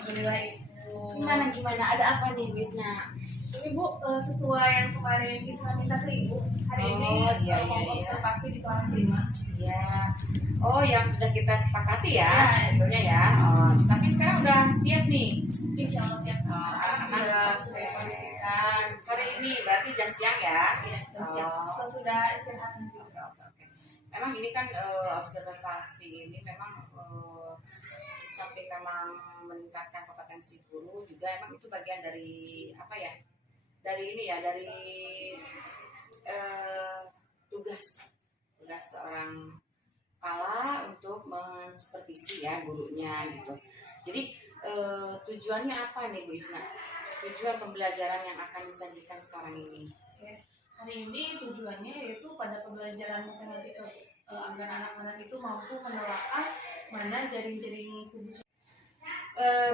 Alhamdulillah Ibu. Gimana? Ada apa nih Bu Isna? Ini Bu, sesuai yang kemarin Isna minta ke Ibu, hari ini mau observasi di kelas 5. Iya. Oh, yang sudah kita sepakati ya, Ya. sebetulnya ya. Oh, tapi sekarang udah siap nih. Insya Allah siap. Anak-anak sudah kondisikan. Sore ini berarti jam siang ya. Ya, siap. Sesudah istirahat. Oke. Memang ini kan observasi ini memang di samping memang meningkatkan kompetensi guru juga emang itu bagian dari apa ya? Dari ini ya, dari tugas seorang kepala untuk mensupervisi ya gurunya gitu. Jadi tujuannya apa nih Bu Isna? Tujuan pembelajaran yang akan disajikan sekarang ini? Oke. Hari ini tujuannya yaitu pada pembelajaran matematika agar anak-anak itu mampu menelaah mana jaring-jaring kubus.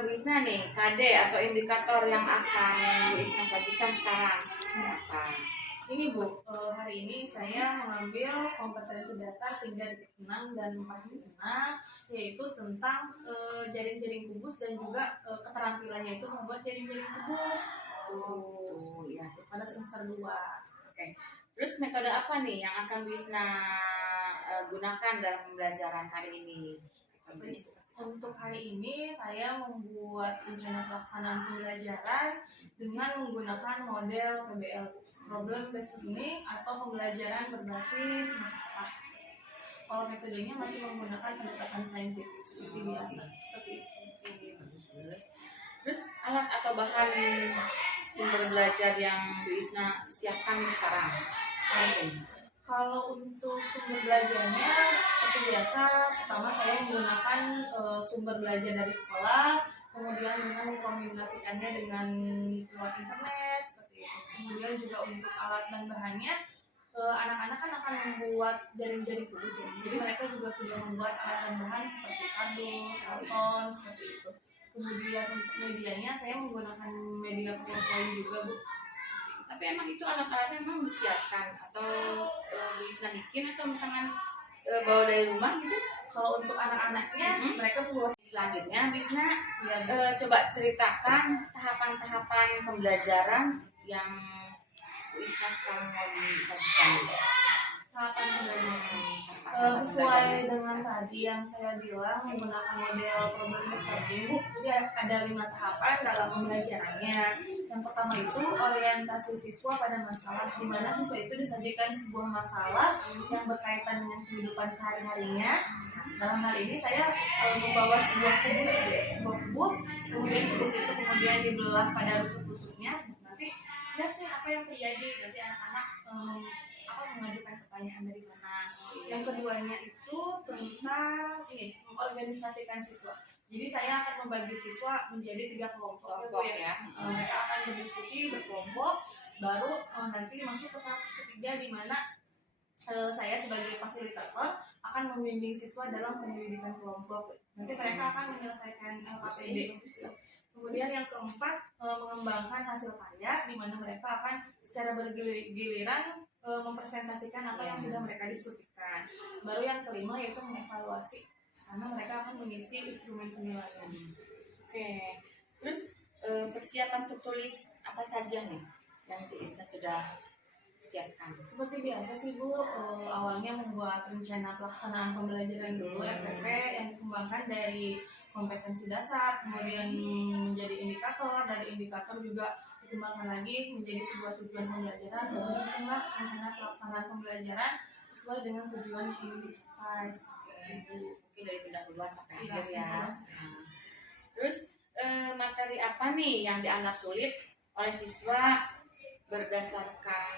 Bu Isna nih, KD atau indikator yang akan Bu Isna sajikan sekarang seperti apa? Ini Bu, hari ini saya mengambil kompetensi dasar 3.6 dan 4.6, yaitu tentang jaring-jaring kubus dan juga keterampilannya itu membuat jaring-jaring kubus. Ya. Pada semester 2. Oke. Terus metode apa nih yang akan Bu Isna gunakan dalam pembelajaran kali ini? Untuk hari ini saya membuat rencana pelaksanaan pembelajaran dengan menggunakan model PBL, Problem Based Learning, atau pembelajaran berbasis masalah. Kalau metodenya masih menggunakan pendekatan saintifik seperti biasa, seperti itu. Bagus. Terus alat atau bahan sumber belajar yang Bu Isna siapkan nih sekarang apa aja nih? Kalau untuk sumber belajarnya seperti biasa, pertama saya menggunakan sumber belajar dari sekolah, kemudian dengan mengkombinasikannya dengan lewat internet seperti itu. Kemudian juga untuk alat dan bahannya, anak-anak kan akan membuat jaring-jaring kubus ya. Jadi mereka juga sudah membuat alat dan bahan seperti kardus, karton seperti itu. Kemudian untuk medianya saya menggunakan media PowerPoint juga Bu. Tapi emang itu alat-alatnya memang disiapkan atau Bu Isna bikin atau misalkan bawa dari rumah gitu? Kalau untuk anak-anaknya mereka membawa. Selanjutnya Bu Isna coba ceritakan tahapan-tahapan pembelajaran yang Bu Isna sekarang mau disajikan. Tahapan pembelajaran sesuai dengan tadi yang saya bilang menggunakan model problem based learning Bu. Jadi ada 5 tahapan dalam pembelajarannya. Yang pertama itu orientasi siswa pada masalah, di mana siswa itu disajikan sebuah masalah yang berkaitan dengan kehidupan sehari-harinya. Dalam hal ini saya membawa sebuah kubus, kemudian kubus itu kemudian dibelah pada rusuk-rusuknya. Nanti lihat nih apa yang terjadi, nanti anak-anak mengajukan pertanyaan dari mana. Yang keduanya itu tentang mengorganisasikan siswa. Jadi saya akan membagi siswa menjadi 3 kelompok ya. Mereka akan berdiskusi berkelompok, baru nanti masuk ke tahap ketiga di mana saya sebagai fasilitator akan membimbing siswa dalam pendidikan kelompok. Nanti mereka akan menyelesaikan LKPD. Kemudian yang keempat, mengembangkan hasil karya di mana mereka akan secara bergiliran mempresentasikan apa yang sudah mereka diskusikan. Baru yang kelima yaitu mengevaluasi, karena mereka akan mengisi instrumen penilaian. Oke. Terus persiapan tertulis apa saja nih yang Bu Isna sudah siapkan? Seperti biasa sih Bu, awalnya membuat rencana pelaksanaan pembelajaran dulu RPP yang dikembangkan dari kompetensi dasar, kemudian menjadi indikator, dari indikator juga dikembangkan lagi menjadi sebuah tujuan pembelajaran, dan menyusunlah rencana pelaksanaan pembelajaran sesuai dengan tujuan yang ingin dicapai. Mungkin dari pendahuluan sampai akhir ya. Terus materi apa nih yang dianggap sulit oleh siswa berdasarkan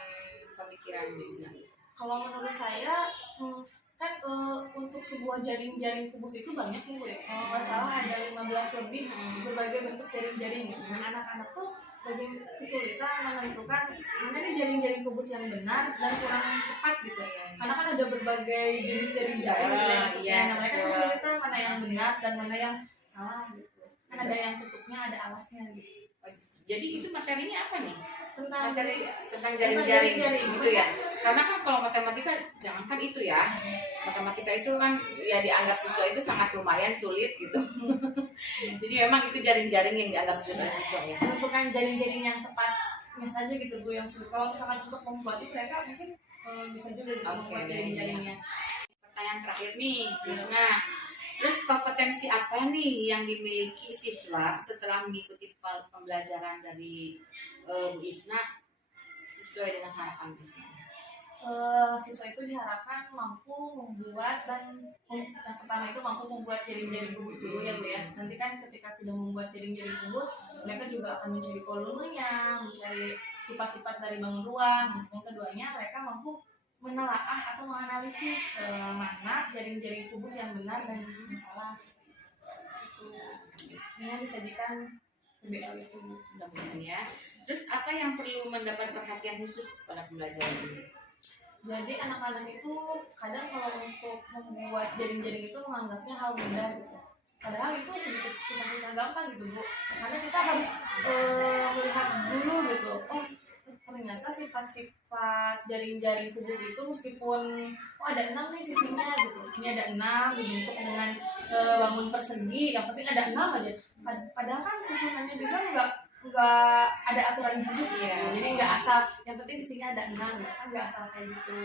pemikiran Bu Isna? Kalau menurut saya kan untuk sebuah jaring-jaring kubus itu banyak ya Bu ya. Kalau nggak salah ada 15 lebih berbagai bentuk jaring-jaring. Dan anak-anak tuh lagi kesulitan menentukan mana nih jaring-jaring kubus yang benar dan kurang tepat gitu. Karena kan ada berbagai jenis jaring-jaring nah mereka kesulitan mana yang benar dan mana yang salah gitu. Kan ada yang tutupnya, ada alasnya gitu. Jadi itu materinya apa nih? Tentang Materi tentang jaring-jaring jaring-jaring. gitu ya. Karena kan kalau matematika jangankan itu ya. Matematika itu kan ya dianggap siswa itu sangat lumayan sulit gitu. Jadi memang itu jaring-jaring yang dianggap sulit oleh siswa ya. menentukan jaring-jaring yang tepatnya saja gitu Bu yang sulit. Kalau misalkan untuk membuatnya mereka mungkin bisa juga gitu membuat jaring-jaringnya. Pertanyaan terakhir nih, Yusna. Terus kompetensi apa nih yang dimiliki siswa setelah mengikuti pembelajaran dari Bu Isna sesuai dengan harapan Bu Isna? Siswa itu diharapkan mampu membuat dan yang pertama itu mampu membuat jaring-jaring kubus dulu ya Bu ya. Nanti kan ketika sudah membuat jaring-jaring kubus, mereka juga akan mencari volumenya, mencari sifat-sifat dari bangun ruang. Yang keduanya mereka mampu menelaah atau menganalisis mana jaring-jaring kubus yang benar dan yang salah. Ini disajikan PBL itu Mudah-mudahan ya. Terus apa yang perlu mendapat perhatian khusus pada pembelajaran ini? Jadi anak-anak itu kadang kalau untuk membuat jaring-jaring itu menganggapnya hal mudah gitu. Padahal itu sedikit susah gampang gitu Bu. Karena kita harus melihat dulu gitu. Oh ternyata sifat-sifat jaring-jaring kubus itu meskipun ada 6 nih sisinya gitu. Ini ada 6 dibentuk dengan bangun persegi. Yang penting ada 6 aja. Padahal kan susunannya juga nggak ada aturan khusus ya. Jadi nggak asal yang penting sisinya ada 6 ya. Kan nggak asal kayak gitu.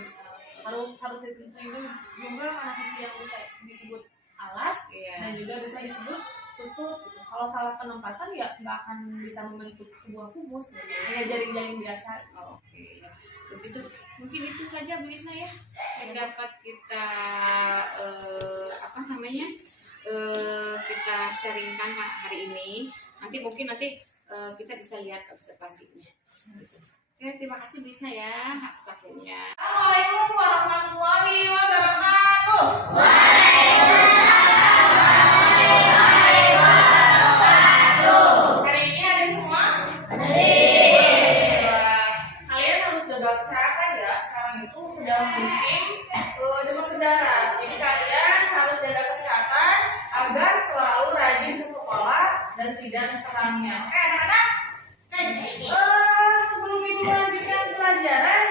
Harus ditentuin juga mana sisi yang bisa disebut alas dan juga bisa disebut tutup gitu. Kalau salah penempatan ya nggak akan bisa membentuk sebuah kubus ya jaring-jaring biasa. Oke. Begitu. Mungkin itu saja Bu Isna ya yang dapat kita kita sharingkan hari ini. Nanti kita bisa lihat observasinya. Oke, terima kasih Bu Isna ya atas waktunya. Assalamualaikum warahmatullahi wabarakatuh. Hari ini ada semua? Kalian harus jaga kesehatan ya. Sekarang itu sedang musim demam berdarah. Jadi kalian harus jaga kesehatan agar selalu rajin ke sekolah dan tidak serangnya. Oke anak-anak? Sebelum ibu melanjutkan pelajaran,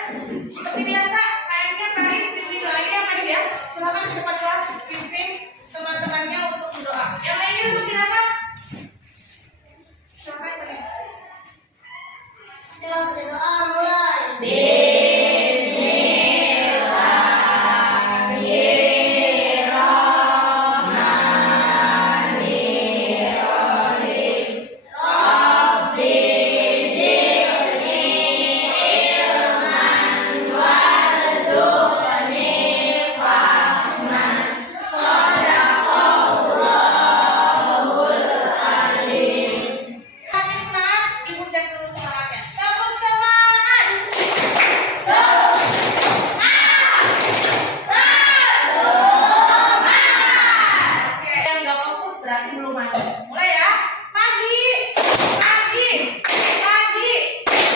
seperti biasa, kayaknya mari pimpin doain ya Kak ya. Silakan ke depan kelas pimpin teman-temannya untuk berdoa. Yang lainnya silakan. Silakan Kak. Silakan berdoa mulai. Makin semangat, ibu cek dulu semangatnya. Kamu semangat. Oke, yang nggak fokus berarti belum mandi. Mulai ya. Pagi,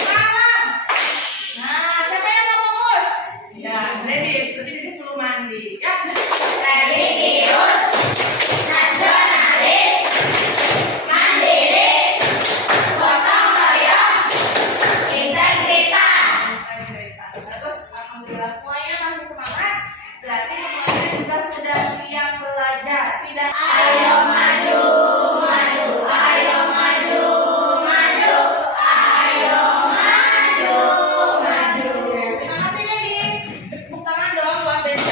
malam. Nah, siapa yang nggak fokus? Ya, ladies, berarti ladies belum mandi. Ya. Religius, nasionalis, mandiri, gotong royong, integritas. Bagus, alhamdulillah semuanya masih semangat. Berarti semuanya juga sudah siap belajar. Tidak ayo maju, maju, ayo maju, maju, ayo maju, maju. Terima kasih ladies. Tepuk tangan dong buat ladies.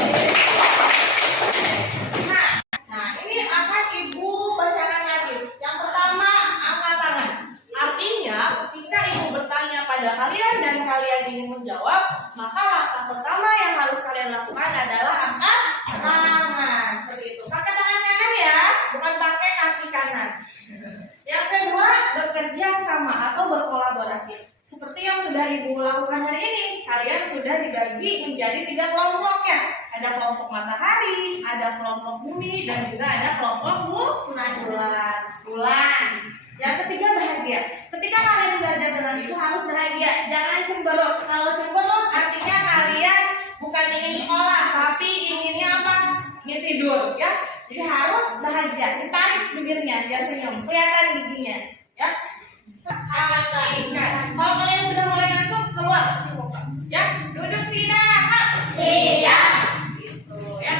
Nah, ini akan ibu bacakan lagi. Yang pertama, angkat tangan. Artinya, ketika ibu bertanya pada kalian dan kalian ingin menjawab, maka langkah pertama yang harus kalian lakukan adalah angkat tangan. Seperti itu. Pakai tangan kanan ya, bukan pakai kaki kanan. Yang kedua, bekerja sama atau berkolaborasi. Seperti yang sudah ibu lakukan hari ini, kalian sudah dibagi menjadi 3 kelompok ya. Ada kelompok matahari, ada kelompok bumi, dan juga ada kelompok bulan. Yang ketiga bahagia. Ketika kalian belajar dengan itu harus bahagia, jangan cemberut. Kalau cemberut artinya kalian bukan ingin sekolah, tapi inginnya apa? Ingin tidur ya. Jadi harus bahagia. Ditarik bibirnya, biar senyum, kelihatan giginya ya. sangat tingkat. Kalau kalian sudah mulai ngantuk, keluar kasih muka. Ya, duduk siap. Siap. Gitu ya.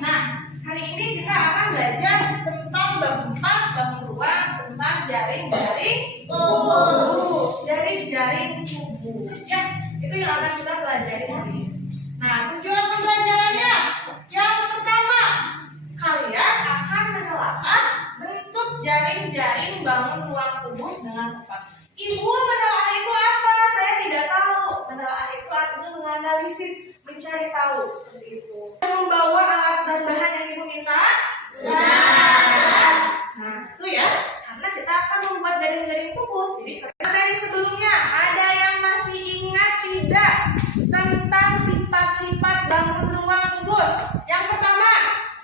Nah, hari ini kita akan belajar tentang bab 4, bab 2 tentang jaring-jaring tubuh. Jaring-jaring tubuh. Ya, itu yang akan kita pelajari hari ini. Nah, tujuan pembelajarannya yang pertama, kalian akan menelaah bentuk jaring-jaring bangun ruang kubus dengan tepat. Ibu, menelaah itu apa? Saya tidak tahu. Menelaah itu artinya menganalisis, mencari tahu, seperti itu. Membawa alat dan bahan yang ibu minta? Nah, itu ya. Karena kita akan membuat jaring-jaring kubus. Jadi, materi sebelumnya ada yang masih ingat tidak tentang sifat-sifat bangun ruang kubus? Yang pertama,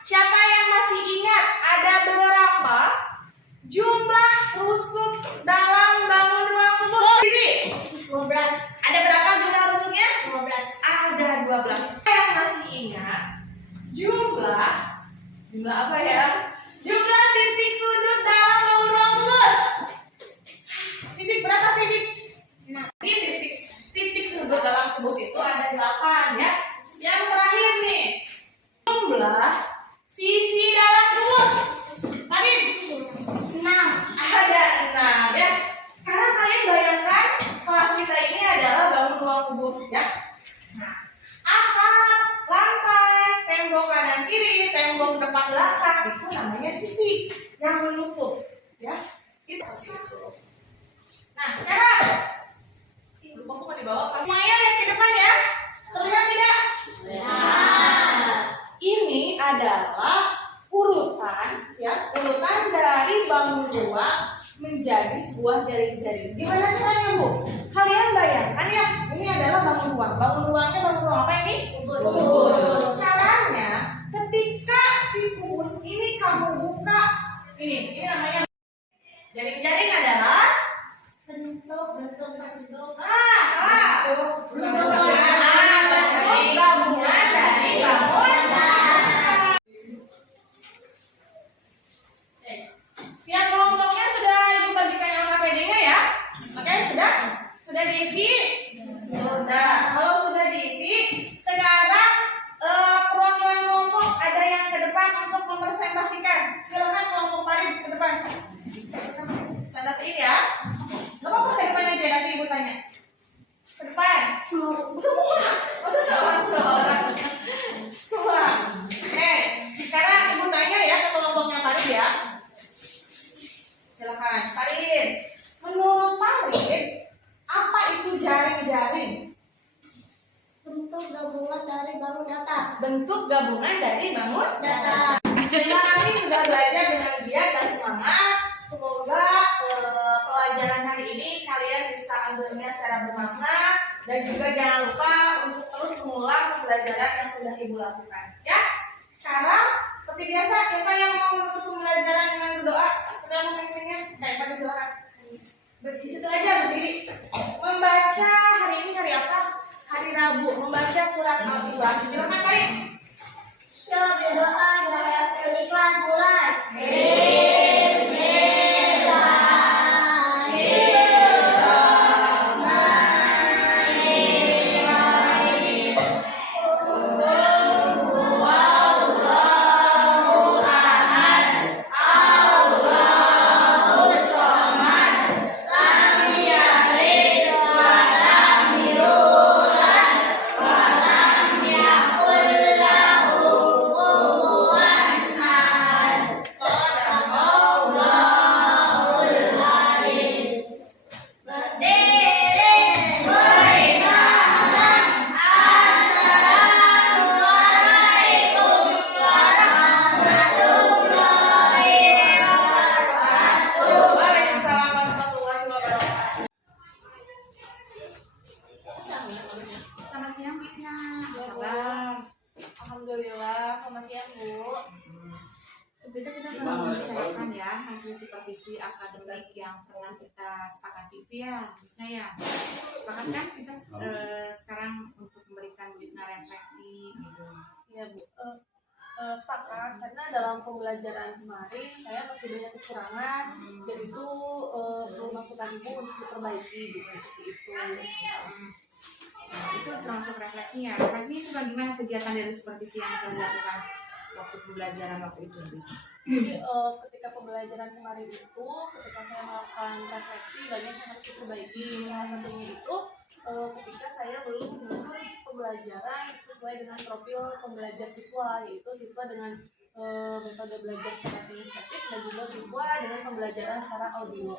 siapa yang masih ingat ada berapa jumlah rusuk dalam bangun ruang kubus? Ini 12. ada berapa jumlah rusuknya? 12. Ada 12. Siapa yang masih ingat jumlah apa ya? Jumlah titik sudut dalam bangun ruang kubus. Sidik berapa sidik? Nah, Ini titik sudut dalam kubus itu ada 8 ya. Yang terakhir nih, jumlah sisi dalam kubus. Tadi 6. ada 6 ya. Sekarang kalian bayangkan kelas kita ini adalah bangun ruang kubus ya. Nah, atap, lantai, tembok kanan kiri, tembok depan belakang itu namanya sisi yang menutup ya. Itu seperti itu. Nah, sekarang lupa bukan di bawah. Semuanya lihat ke depan ya. Terlihat tidak? Ini adalah urutan ya, urutan dari bangun ruang menjadi sebuah jaring-jaring. Gimana caranya, Bu? Kalian bayangkan ya, ini adalah bangun ruang. Bangun ruangnya bangun ruang apa ini? Kubus. Caranya, ketika si kubus ini kamu buka, ini namanya jaring-jaring adalah bentuk tersebut. salah. Bentuk gabungan dari bangun. Ya, kelompoknya sudah ibu bagikan LKPD-nya ya. Oke, sudah diisi? Sudah. Kalau sudah diisi, sekarang perwakilan kelompok ada yang ke depan untuk mempresentasikan. Silakan kelompok Farid ke depan. Presentasiin ya. Gak apa-apa ke depan aja, nanti ibu tanya. Ke depan. Semua. Masa seorang. Semua. Sekarang ibu tanya ya ke kelompoknya Farid ya. Silakan, Farid. Menurut Farid, apa itu jaring-jaring? Bentuk gabungan dari bangun atap. Bentuk gabungan dari bangun Dasar. Terima kasih sudah belajar dengan giat dan semangat. Semoga pelajaran hari ini kalian bisa ambilnya secara bermakna dan juga jangan lupa untuk terus mengulang pembelajaran yang sudah ibu lakukan. Ya, sekarang seperti biasa siapa yang mau menutup pembelajaran dengan berdoa? Sudah mau kencingnya? Pada silakan. Di situ aja berdiri. Membaca hari ini hari apa? Hari Rabu. Membaca surat Al-Ikhlas. Silakan Farid. Siap berdoa, ikhlas mulai. Waalaikumsalam warahmatullahi wabarakatuh. Selamat siang, Bu Isna. Apa kabar? Alhamdulillah, selamat siang Bu. Sebentar kita akan membicarakan ya hasil supervisi akademik yang pernah kita sepakati itu ya, Bu Isna ya. Sepakat kan kita sekarang untuk memberikan Bu Isna refleksi gitu. Ya Bu. sepakat karena dalam pembelajaran kemarin saya masih banyak kekurangan dan itu perlu masukan ibu untuk diperbaiki gitu seperti itu. Itu termasuk refleksinya. Refleksinya coba gimana kegiatan dari supervisi yang kita lakukan waktu pembelajaran waktu itu bisa. Jadi ketika pembelajaran kemarin itu, ketika saya melakukan refleksi banyak yang harus diperbaiki. Salah satunya itu ketika saya belum menyusun pembelajaran sesuai dengan profil pembelajar siswa, yaitu siswa dengan metode belajar secara kinestetik dan juga siswa dengan pembelajaran secara audio.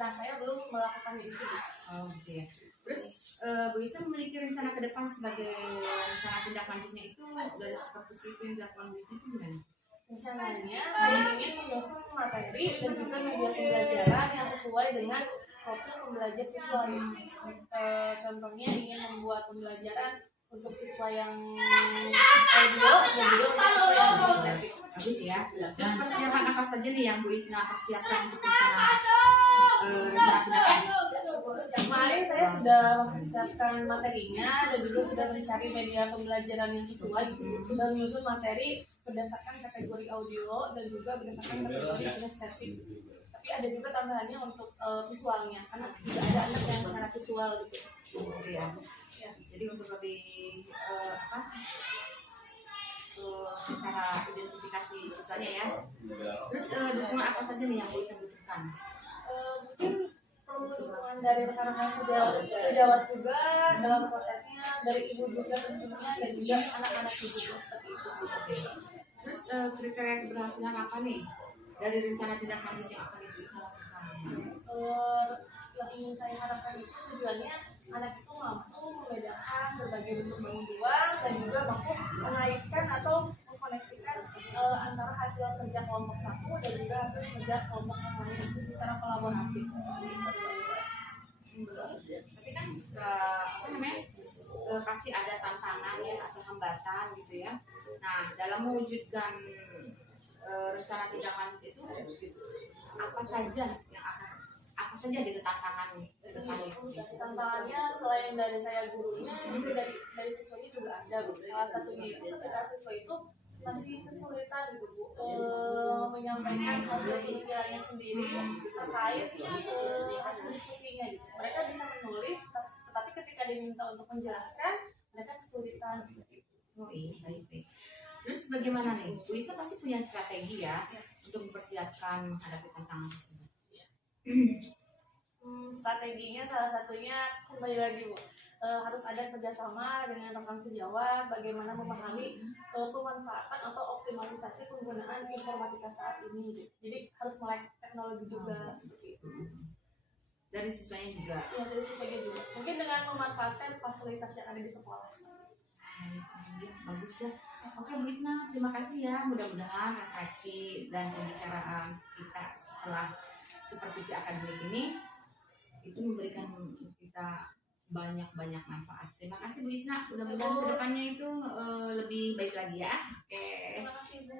Nah saya belum melakukan itu. Oh gitu ya. Terus Bu Isna memiliki rencana ke depan sebagai rencana tindak lanjutnya itu dari supervisi itu yang dilakukan Bu Isna itu gimana? Rencananya saya ingin menyusun materi dan juga media pembelajaran yang sesuai dengan profil pembelajar siswa. Contohnya ingin membuat pembelajaran untuk siswa yang audio dan juga untuk siswa yang kinestetik. Bagus ya. Terus persiapan apa saja nih yang Bu Isna persiapkan untuk rencana tindak lanjut? Kemarin saya sudah mempersiapkan materinya dan juga sudah mencari media pembelajaran yang sesuai, sudah menyusun materi berdasarkan kategori audio dan juga berdasarkan kategori kinestetik. Tapi ada juga tambahannya untuk visualnya, karena tidak ada anak yang secara visual gitu. Gitu ya. Jadi untuk lebih cara identifikasi siswanya ya. Terus dukungan apa saja nih yang Bu Isna butuhkan? Mungkin perlu dukungan dari rekan-rekan sejawat juga dalam prosesnya, dari ibu juga tentunya dan juga anak-anak juga seperti itu sih. Terus kriteria keberhasilan apa nih dari rencana tindak lanjut yang akan Ibu Isna lakukan? Yang ingin saya harapkan itu tujuannya anak itu mampu membedakan berbagai bentuk bangun ruang dan juga mampu mengaitkan atau mengkoneksikan antara hasil kerja kelompok satu dan juga hasil kerja kelompok yang lain secara kolaboratif. Tapi kan pasti ada tantangan ya atau hambatan gitu ya. Nah dalam mewujudkan rencana tindak lanjut itu apa saja gitu tantangan Tantangannya selain dari saya gurunya juga dari siswanya juga ada Bu. Salah satunya itu ketika siswa itu masih kesulitan gitu Bu menyampaikan hasil pemikirannya sendiri terkait hasil diskusinya gitu. Mereka bisa menulis tetapi ketika diminta untuk menjelaskan mereka kesulitan seperti itu. Oh iya baik. Terus bagaimana nih Bu Isna pasti punya strategi ya untuk mempersiapkan menghadapi tantangan tersebut. Strateginya salah satunya kembali lagi Bu, harus ada kerjasama dengan rekan sejawat bagaimana memahami pemanfaatan atau optimalisasi penggunaan informatika saat ini. Jadi harus melek teknologi juga seperti itu. Dari siswanya juga. Ya dari siswanya juga. Mungkin dengan memanfaatkan fasilitas yang ada di sekolah. Bagus ya. Oke Bu Isna, terima kasih ya. Mudah-mudahan refleksi dan pembicaraan kita setelah supervisi akademik ini itu memberikan kita banyak manfaat. Terima kasih Bu Isna. Mudah-mudahan kedepannya itu lebih baik lagi ya. Oke. Terima kasih Bu.